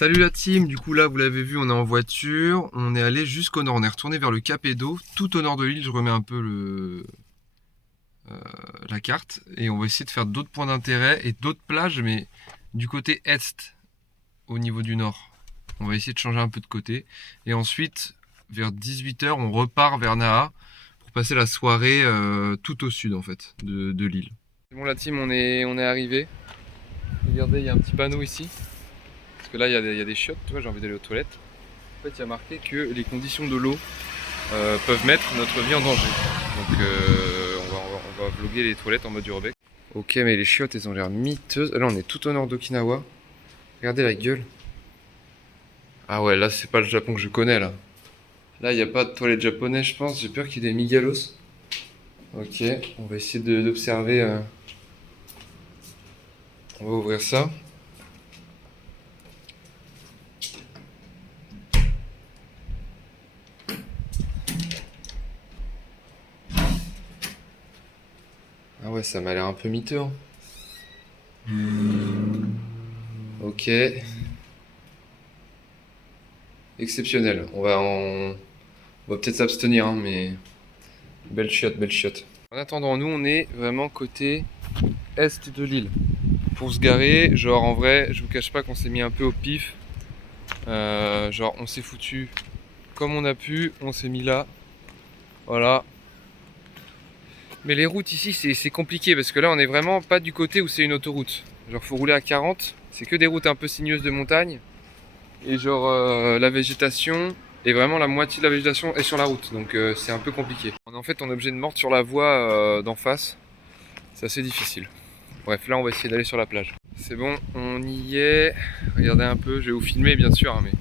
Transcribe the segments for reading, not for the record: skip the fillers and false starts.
Salut la team, du coup là vous l'avez vu, on est en voiture, on est allé jusqu'au nord, on est retourné vers le Cap Edo, tout au nord de l'île. Je remets un peu la carte et on va essayer de faire d'autres points d'intérêt et d'autres plages, mais du côté est, au niveau du nord. On va essayer de changer un peu de côté et ensuite vers 18 h on repart vers Naha pour passer la soirée tout au sud en fait de l'île. C'est bon la team, on est arrivé. Regardez, il y a un petit panneau ici. Parce que là il y a des chiottes, tu vois, j'ai envie d'aller aux toilettes. En fait, il y a marqué que les conditions de l'eau peuvent mettre notre vie en danger. Donc on va vlogger les toilettes en mode urbex. Ok, mais les chiottes, elles ont l'air miteuses. Là, on est tout au nord d'Okinawa. Regardez la gueule. Ah ouais, là, c'est pas le Japon que je connais, là. Là, il n'y a pas de toilettes japonaises, je pense. J'ai peur qu'il y ait des migalos. Ok, on va essayer d'observer. On va ouvrir ça. Ah ouais, ça m'a l'air un peu miteux, hein. Ok. Exceptionnel. On va peut-être s'abstenir, hein, mais belle chiotte, belle chiotte. En attendant, nous, on est vraiment côté est de l'île. Pour se garer, genre en vrai, je vous cache pas qu'on s'est mis un peu au pif. Genre, on s'est foutu comme on a pu, on s'est mis là. Voilà. Mais les routes ici, c'est compliqué parce que là, on est vraiment pas du côté où c'est une autoroute. Genre, faut rouler à 40. C'est que des routes un peu sinueuses de montagne. Et genre, la végétation, et vraiment la moitié de la végétation est sur la route. Donc, c'est un peu compliqué. En fait, on est obligé de mordre sur la voie d'en face. C'est assez difficile. Bref, là, on va essayer d'aller sur la plage. C'est bon, on y est. Regardez un peu, je vais vous filmer bien sûr, hein, mais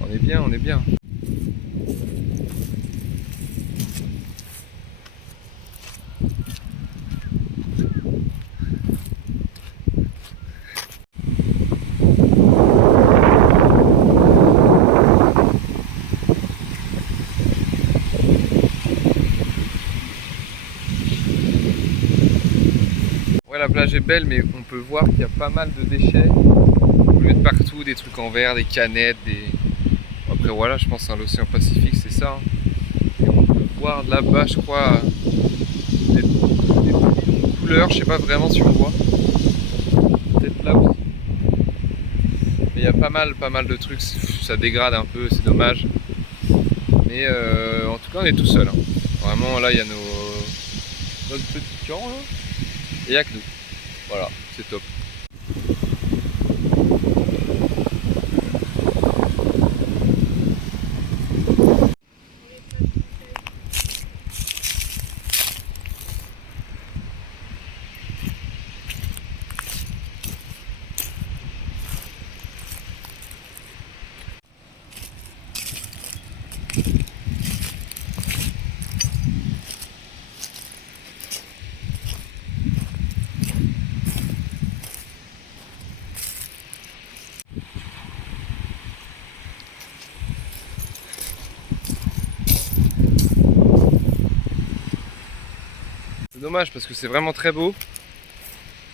on est bien, on est bien. Ouais, la plage est belle, mais on peut voir qu'il y a pas mal de déchets. Au lieu de partout, des trucs en verre, des canettes, des... Après voilà, je pense que l'océan Pacifique, c'est ça, hein. Et on peut voir là-bas, je crois, des couleurs, je sais pas vraiment si on voit. Peut-être là aussi. Mais il y a pas mal de trucs, ça dégrade un peu, c'est dommage. Mais en tout cas, on est tout seul, hein. Vraiment, là, il y a notre petit camp, là, et il n'y a que nous. Voilà, c'est top. C'est dommage parce que c'est vraiment très beau.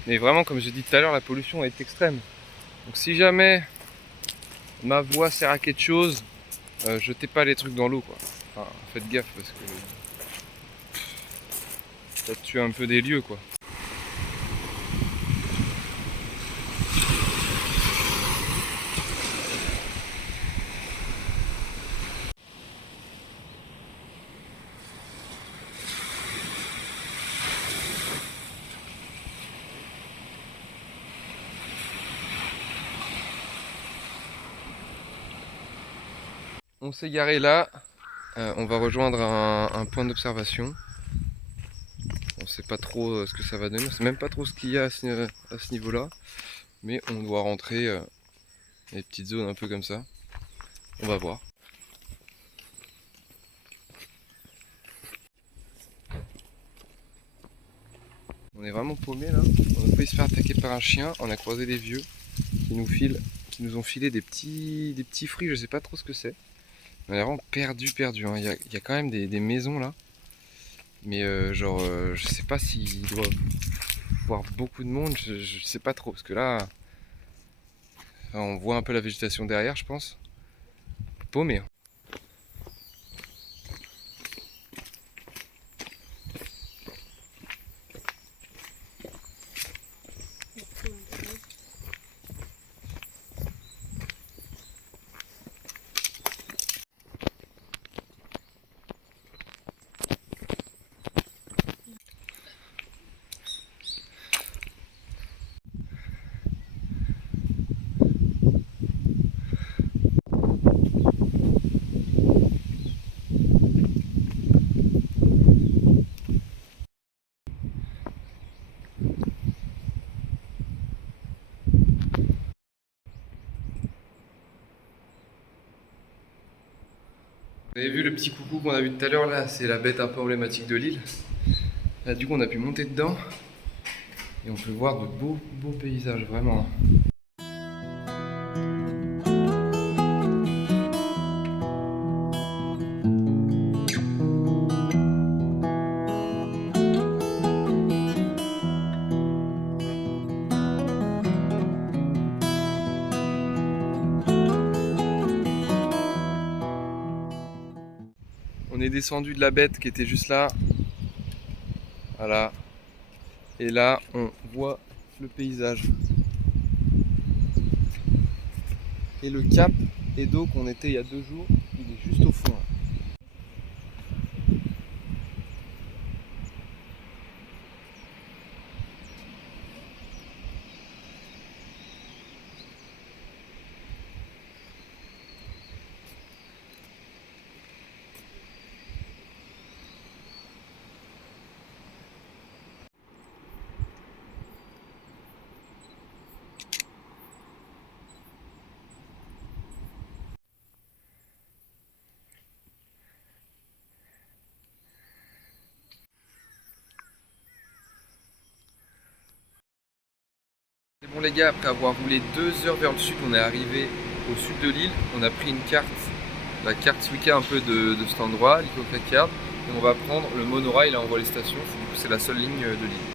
Mais vraiment, comme j'ai dit tout à l'heure, la pollution est extrême. Donc si jamais ma voix sert à quelque chose, jetez pas les trucs dans l'eau, quoi. Enfin, faites gaffe parce que ça tue un peu des lieux, quoi. On s'est garé là. On va rejoindre un point d'observation. On sait pas trop ce que ça va donner. On sait même pas trop ce qu'il y a à ce niveau-là. Mais on doit rentrer les petites zones un peu comme ça. On va voir. On est vraiment paumé là. On a failli se faire attaquer par un chien. On a croisé des vieux qui nous ont filé des petits fruits. Je sais pas trop ce que c'est. On est vraiment perdu, hein. Il y a quand même des maisons là. Mais genre, je sais pas s'il doit y avoir beaucoup de monde. Je sais pas trop. Parce que là, Enfin, on voit un peu la végétation derrière, je pense. Paumé. Vous avez vu le petit coucou qu'on a vu tout à l'heure là, c'est la bête un peu emblématique de l'île. Là du coup on a pu monter dedans et on peut voir de beaux paysages vraiment. On est descendu de la bête qui était juste là. Voilà. Et là on voit le paysage. Et le cap Edo qu'on était il y a 2 jours, il est juste au fond. C'est bon les gars, après avoir roulé 2 heures vers le sud, on est arrivé au sud de l'île. On a pris une carte, la carte Suica un peu de cet endroit, l'Icoca Card. Et on va prendre le monorail, là on voit les stations, du coup c'est la seule ligne de l'île.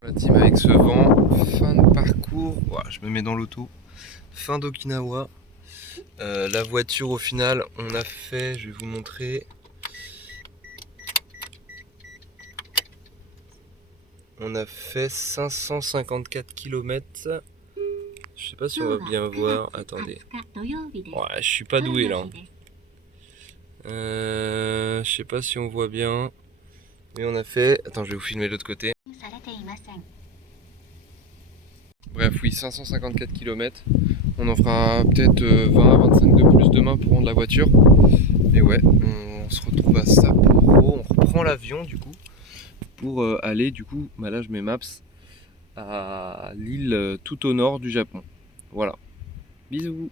La team avec ce vent, fin de parcours, ouah, je me mets dans l'auto, fin d'Okinawa. La voiture au final, on a fait, je vais vous montrer. On a fait 554 km. Je sais pas si on va bien voir. Attendez. Ouais, je suis pas doué là. Je sais pas si on voit bien. Mais on a fait. Attends, je vais vous filmer de l'autre côté. Bref, oui, 554 km. On en fera peut-être 20 à 25 de plus demain pour rendre la voiture. Mais ouais, on se retrouve à Sapporo. On reprend l'avion du coup pour aller du coup, bah là je mets Maps, à l'île tout au nord du Japon. Voilà. Bisous.